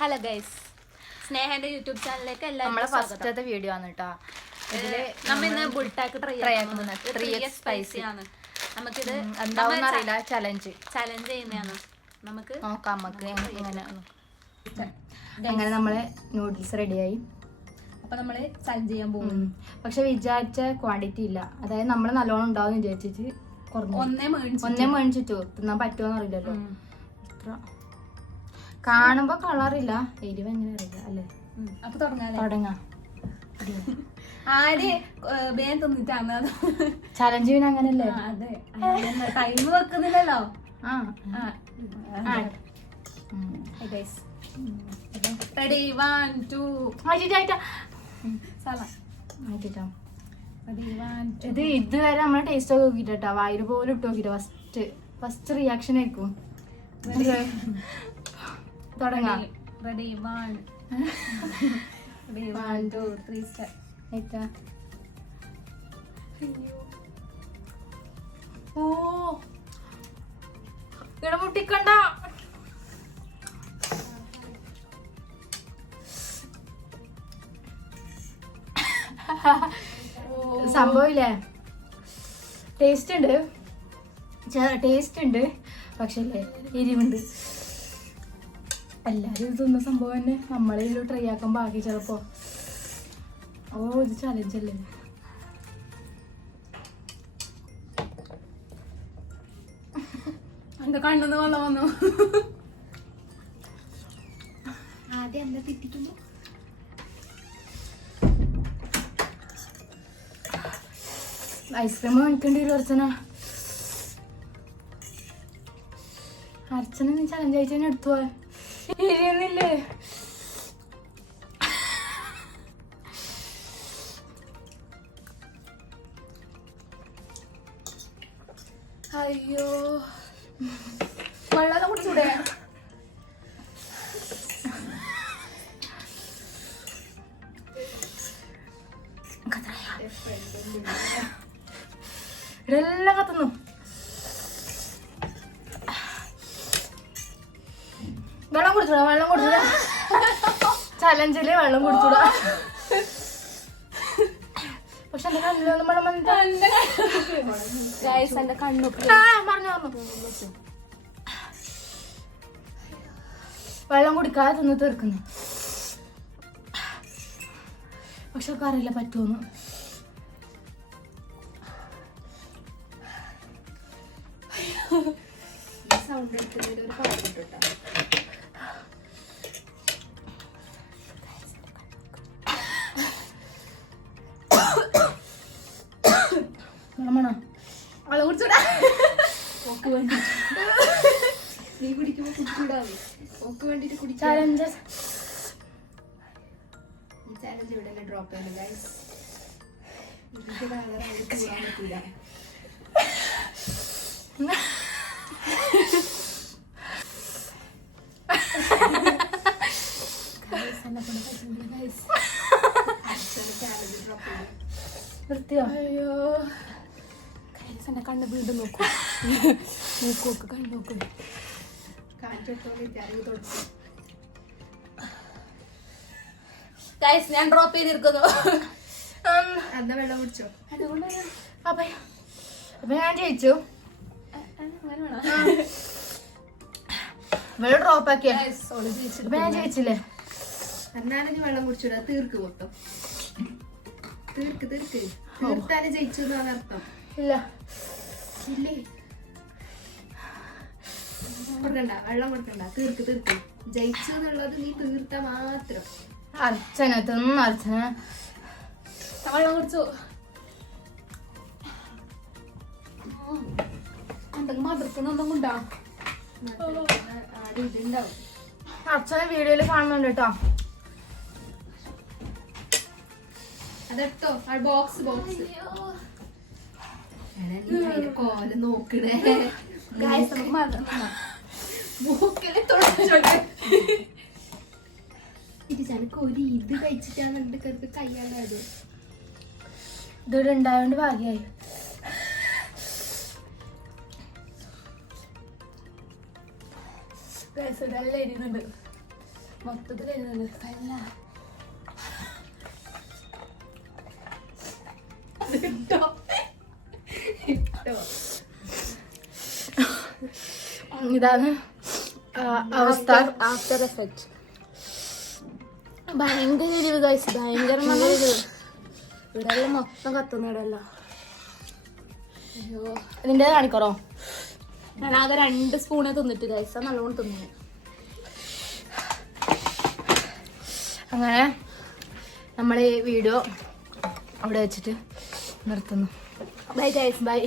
Hello guys, സ്നേഹന്റെ YouTube ചാനലിലേക്ക് എല്ലാവരും ഫസ്റ്റത്തെ വീഡിയോ ആണ് കേട്ടോ. നമ്മ ഇന്ന് ബുൾട്ടാക്ക് ട്രൈ ആക്കുന്നത് 3x സ്പൈസി ആണ്. നമുക്കിത് എന്താണെന്ന് അറിയില്ല, ചലഞ്ച് ചെയ്യുന്നതാണ്. നമുക്ക് നോക്കാം. അങ്ങനെ നമ്മളെ നൂഡിൽസ് റെഡിയായി. അപ്പൊ നമ്മള് ചലഞ്ച് ചെയ്യാൻ പോകും. പക്ഷെ വിചാരിച്ച ക്വാണ്ടിറ്റി ഇല്ല. അതായത് നമ്മള് നല്ലോണം ഉണ്ടാവും വിചാരിച്ചിട്ട് ഒന്നേ മേടിച്ചിട്ടു തിന്നാൻ പറ്റുമോന്ന് അറിയില്ലല്ലോ. കാണുമ്പോ കളറില്ല, എരിവ് എങ്ങനെ അറിയില്ല അല്ലേ. അപ്പൊ തുടങ്ങാം. ചലഞ്ച് പിന്നെ അങ്ങനല്ലേ. അതെ, ടൈം വെക്കുന്നില്ലല്ലോ. റെഡി 1 2 ഇത് ഇതുവരെ നമ്മള് ടേസ്റ്റ് ഒക്കെ നോക്കിട്ടാ, വായിൽ പോലും ഇട്ട് നോക്കിട്ട് ഫസ്റ്റ് റിയാക്ഷൻ ആയിരിക്കും. തുടങ്ങാം. Ready 1 2 3 start. ഓ ഇടമുട്ടിക്കണ്ട. സംഭവില്ലേ, ടേസ്റ്റ് ഉണ്ട് പക്ഷേ എരിവുണ്ട്. എല്ലാരും ഇതൊന്നും സംഭവം തന്നെ നമ്മളെ ട്രൈ ആക്കാൻ ബാക്കി ചിലപ്പോ. ഓ ഇത് ചലഞ്ചല്ലേ. എന്റെ കണ്ണെന്ന് വന്നു. ആദ്യം എന്താ തെറ്റിക്കുന്നു. ഐസ്ക്രീം വാങ്ങിക്കേണ്ടി വരും അർച്ചന നീ ചലഞ്ച് അയച്ചു എടുത്തു ഇരിയുന്നില്ലേ. അയ്യോ, വെള്ളം കുടിച്ചൂടെ? ഇതെല്ലാം കത്തുന്നു. വെള്ളം കുടിച്ചൂടാ. ചലഞ്ചില് വെള്ളം കുടിച്ചൂടാ. പക്ഷെ എന്റെ കണ്ണിലൊന്നും വെള്ളം വന്നിട്ട് പറഞ്ഞു വെള്ളം കുടിക്കാതെ തിന്ന് തീർക്കുന്നു. പക്ഷെ ഒക്കെ അറിയില്ല പറ്റുമെന്ന്. സൗണ്ട് എടുക്കുന്നതിൽ ഒരു പാട്ടിട്ടാ. വെള്ളം കുടിച്ചൂടാ. നീ കുടിക്കുമ്പോ കുടിച്ചൂടാവേ. ഓക്ക് വേണ്ടിട്ട് കുടിച്ചാ. ചലഞ്ച് ഇവിടെ ഡ്രോപ്പ് ചെയ്യുന്നു ഗൈസ്. ഇതിന്റെ കളർ അവർക്ക് പോകാൻ പറ്റൂല. അയ്യോ, എന്റെ കണ്ണ് വീണ്ടും നോക്കൂ. കണ്ണ് നോക്കൂ. ഗൈസ് ഞാൻ ഡ്രോപ്പ് ചെയ്തിരിക്കുന്നു. എന്താ വെള്ളം കുടിച്ചോ? അപ്പൊ ഞാൻ ജയിച്ചു. വെള്ളം ഡ്രോപ്പ് ആക്കിയ ഞാൻ ജയിച്ചില്ലേ. എന്നാലും വെള്ളം കുടിച്ചൂടാ. തീർക്ക് മൊത്തം തീർത്താനും ജയിച്ചു എന്നാണ് അർത്ഥം. ഇല്ല ഇല്ലേ, കൊടുക്കണ്ട, വെള്ളം കൊടുക്കണ്ട. തീർക്ക് ജയിച്ചു എന്നുള്ളത് നീ തീർത്ത മാത്രം. അർച്ചന തിന്നു. അർച്ചന വെള്ളം കുടിച്ചു. എന്തെങ്കിലും മതിർക്കണൊന്നും ഉണ്ടാവും. ഇതുണ്ടാവും. അർച്ചന വീഡിയോയില് കാണുന്നുണ്ട് കേട്ടോ. അതെട്ടോ ബോക്സ് കോല നോക്കണേ. മൂക്കിലെ ചനക്ക് ഒരു ഇത് കഴിച്ചിട്ടാണ് എന്റെ കരുത്ത് കയ്യാണ്ടായത്. ഇതോടെ ഉണ്ടായോണ്ട് ഭാഗ്യായി. നല്ല എരിയുന്നുണ്ട്. മൊത്തത്തിൽ ഇതാണ് അവസ്ഥ. ആഫ്റ്റർ എഫക്റ്റ് ഭയങ്കര എരിവ് കഴിച്ചു. ഭയങ്കര ഇവിടെ മൊത്തം കത്തുന്നിടല്ലോ. അയ്യോ ഇതിൻ്റെ കാണിക്കറോ? ഞാൻ ആകെ 2 സ്പൂണേ തിന്നിട്ട് കഴിച്ച നല്ലോണം തിന്നു. അങ്ങനെ നമ്മൾ ഈ വീഡിയോ അവിടെ വെച്ചിട്ട് നിർത്തുന്നു. Bye guys, by.